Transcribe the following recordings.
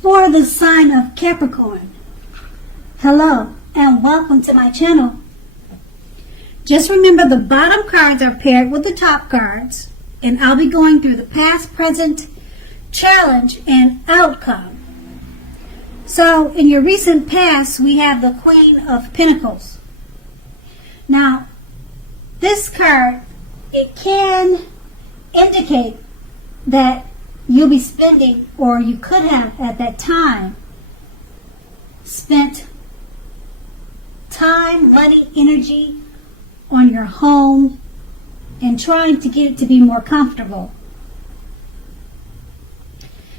for the sign of Capricorn. Hello and welcome to my channel. Just remember the bottom cards are paired with the top cards, and I'll be going through the past, present, challenge, and outcome. So in your recent past, we have the Queen of Pentacles. Now, this card, it can indicate that you'll be spending, or you could have at that time, spent time, money, energy on your home and trying to get it to be more comfortable.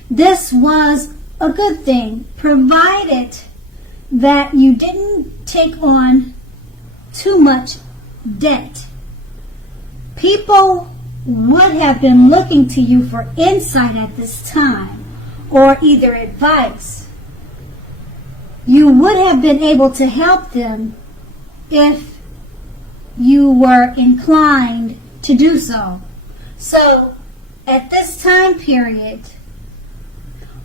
This was a good thing, provided that you didn't take on too much debt. People would have been looking to you for insight at this time, or either advice. You would have been able to help them if you were inclined to do so. So at this time period,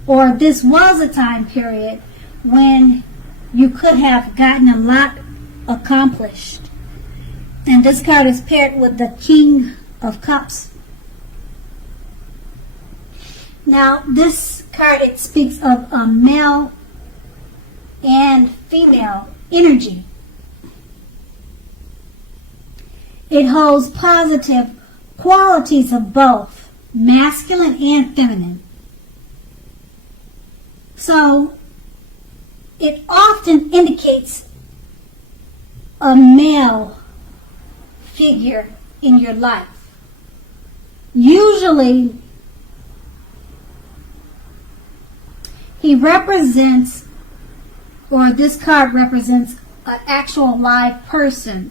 or this was a time period when you could have gotten a lot accomplished. And this card is paired with the King of Cups. Now, this card, it speaks of a male and female energy. It holds positive qualities of both masculine and feminine. So, it often indicates a male figure in your life. Usually, he represents, or this card represents, an actual live person,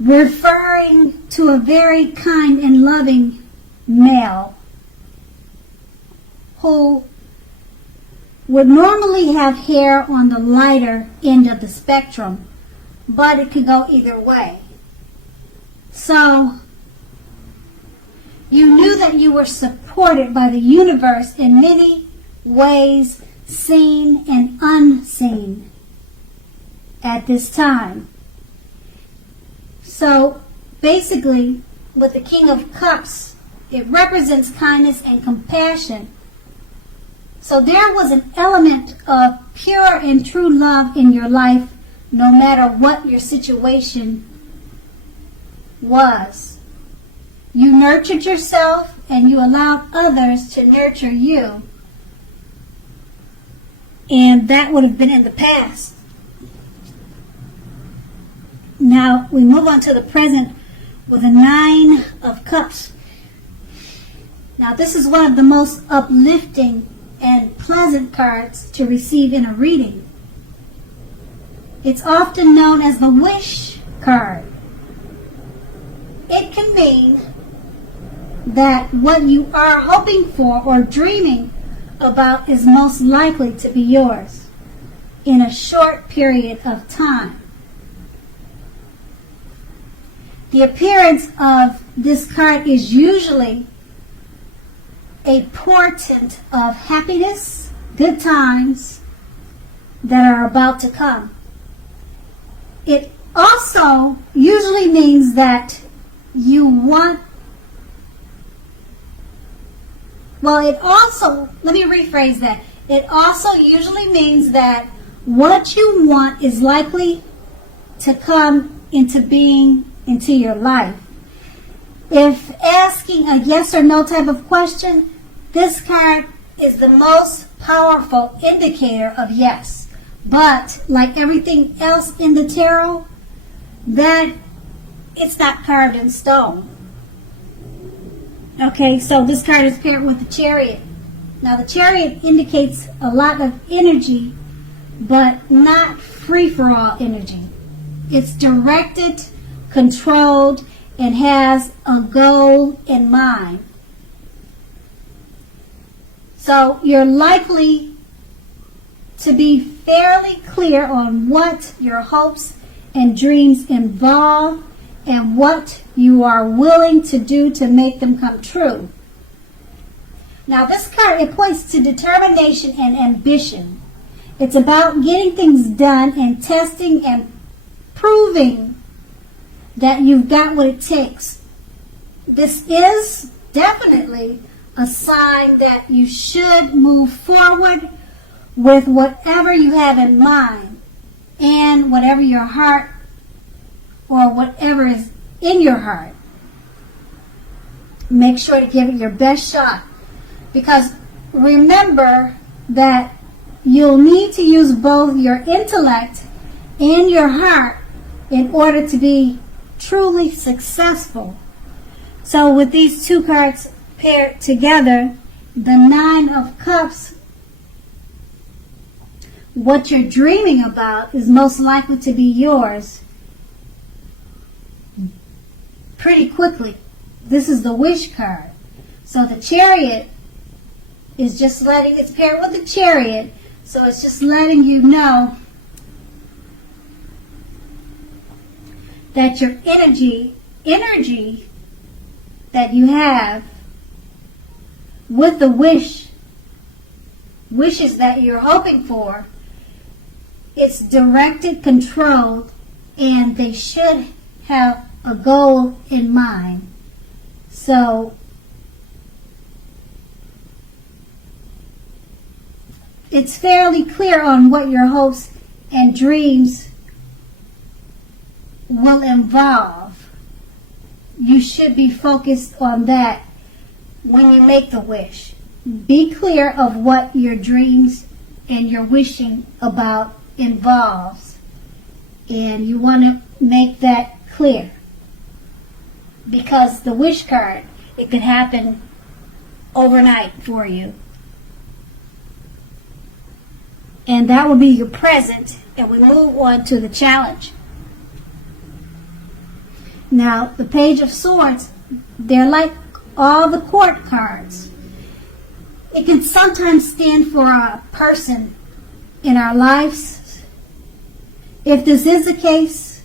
referring to a very kind and loving male who would normally have hair on the lighter end of the spectrum, but it could go either way. So, you knew that you were supported by the universe in many ways, seen and unseen, at this time. So, basically, with the King of Cups, it represents kindness and compassion. So there was an element of pure and true love in your life, no matter what your situation was. You nurtured yourself and you allowed others to nurture you. And that would have been in the past. Now we move on to the present with the Nine of Cups. Now this is one of the most uplifting and pleasant cards to receive in a reading. It's often known as the wish card. It can mean that what you are hoping for or dreaming about is most likely to be yours in a short period of time. The appearance of this card is usually a portent of happiness, good times that are about to come. It also usually means that you want, let me rephrase that. It also usually means that what you want is likely to come into being into your life. If asking a yes or no type of question, this card is the most powerful indicator of yes. But like everything else in the tarot, that it's not carved in stone. Okay, so this card is paired with the Chariot. Now the Chariot indicates a lot of energy, but not free-for-all energy. It's directed, controlled, and has a goal in mind. So you're likely to be fairly clear on what your hopes and dreams involve and what you are willing to do to make them come true. Now this card, it points to determination and ambition. It's about getting things done and testing and proving that you've got what it takes. This is definitely a sign that you should move forward with whatever you have in mind and whatever your heart or whatever is in your heart. Make sure to give it your best shot, because remember that you'll need to use both your intellect and your heart in order to be truly successful. So with these two cards paired together, the Nine of Cups, what you're dreaming about is most likely to be yours pretty quickly. This is the Wish card. So the Chariot is just letting, it's paired with the Chariot, so it's just letting you know that your energy that you have with the wishes that you're hoping for, it's directed, controlled, and they should have a goal in mind. So it's fairly clear on what your hopes and dreams will involve. You should be focused on that when you make the wish. Be clear of what your dreams and your wishing about involves, and you want to make that clear, because the Wish card, it could happen overnight for you. And that will be your present, and we move on to the challenge. Now, the Page of Swords, they're like all the court cards. It can sometimes stand for a person in our lives. If this is the case,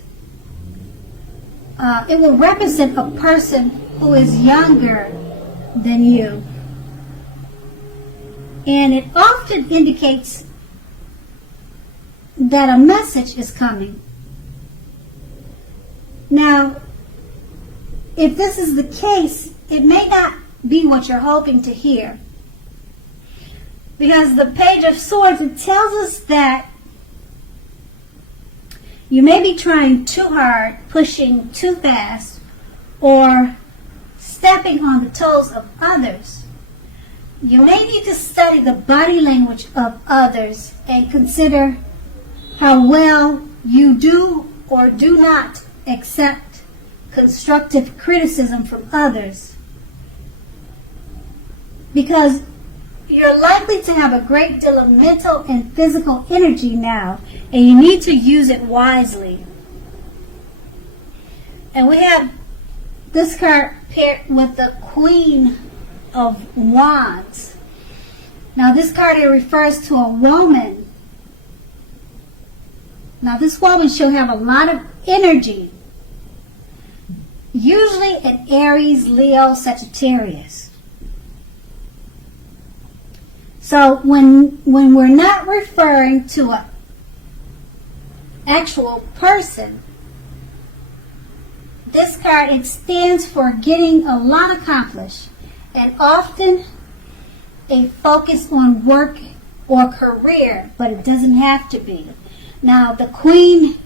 it will represent a person who is younger than you. And it often indicates that a message is coming. Now, if this is the case, it may not be what you're hoping to hear. Because the Page of Swords, it tells us that you may be trying too hard, pushing too fast, or stepping on the toes of others. You may need to study the body language of others and consider how well you do or do not accept constructive criticism from others. Because you're likely to have a great deal of mental and physical energy now, and you need to use it wisely. And we have this card paired with the Queen of Wands. Now this card, it refers to a woman. Now this woman, she'll have a lot of energy. Usually an Aries, Leo, Sagittarius. So when we're not referring to an actual person, this card, it stands for getting a lot accomplished, and often a focus on work or career, but it doesn't have to be. Now the Queen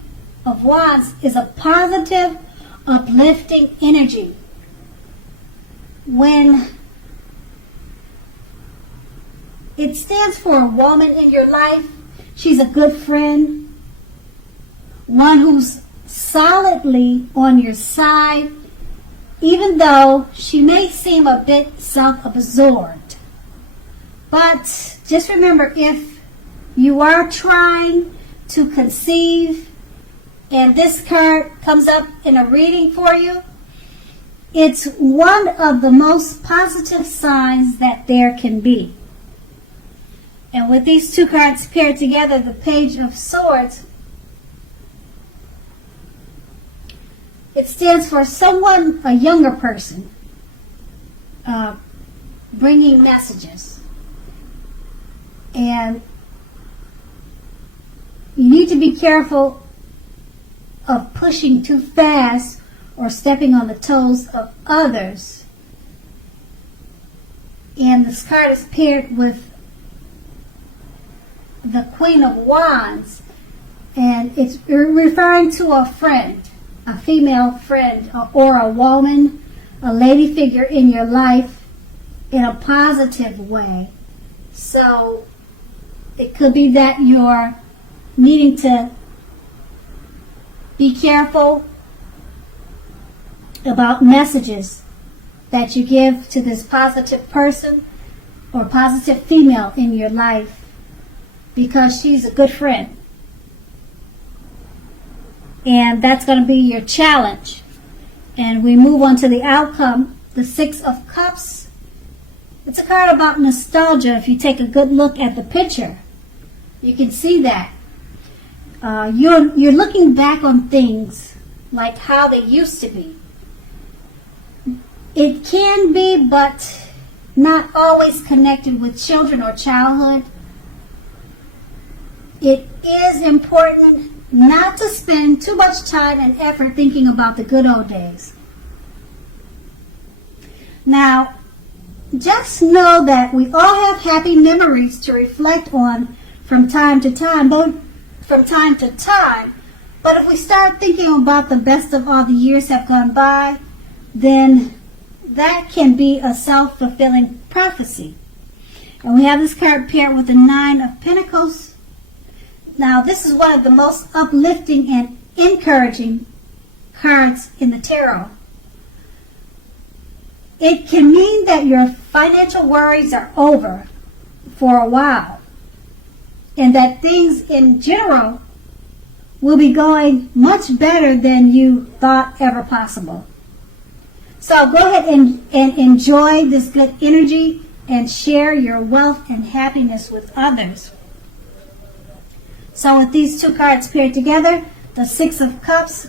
of Wands is a positive, uplifting energy. When it stands for a woman in your life, she's a good friend, one who's solidly on your side, even though she may seem a bit self-absorbed. But just remember, if you are trying to conceive and this card comes up in a reading for you, it's one of the most positive signs that there can be. And with these two cards paired together, the Page of Swords, it stands for someone, a younger person. bringing messages. And you need to be careful of pushing too fast or stepping on the toes of others. And this card is paired with the Queen of Wands, and it's referring to a friend, a female friend, or a woman, a lady figure in your life in a positive way. So it could be that you're needing to be careful about messages that you give to this positive person or positive female in your life, because she's a good friend. And that's going to be your challenge. And we move on to the outcome, the Six of Cups. It's a card about nostalgia. If you take a good look at the picture, you can see that. You're looking back on things like how they used to be. It can be, but not always connected with children or childhood. It is important not to spend too much time and effort thinking about the good old days. Now, just know that we all have happy memories to reflect on from time to time, but if we start thinking about the best of all the years have gone by, then that can be a self-fulfilling prophecy. And we have this card paired with the Nine of Pentacles. Now, this is one of the most uplifting and encouraging cards in the tarot. It can mean that your financial worries are over for a while, and that things in general will be going much better than you thought ever possible. So go ahead and enjoy this good energy and share your wealth and happiness with others. So with these two cards paired together, the Six of Cups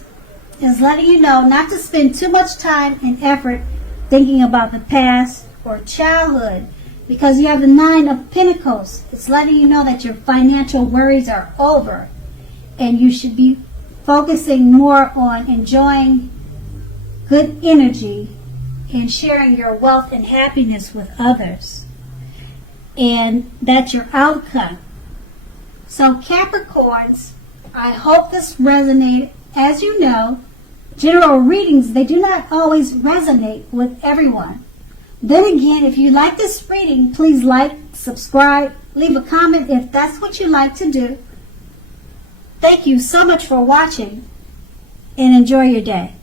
is letting you know not to spend too much time and effort thinking about the past or childhood, because you have the Nine of Pentacles. It's letting you know that your financial worries are over, and you should be focusing more on enjoying good energy and sharing your wealth and happiness with others. And that's your outcome. So Capricorns, I hope this resonated. As you know, general readings, they do not always resonate with everyone. Then again, if you like this reading, please like, subscribe, leave a comment if that's what you like to do. Thank you so much for watching, and enjoy your day.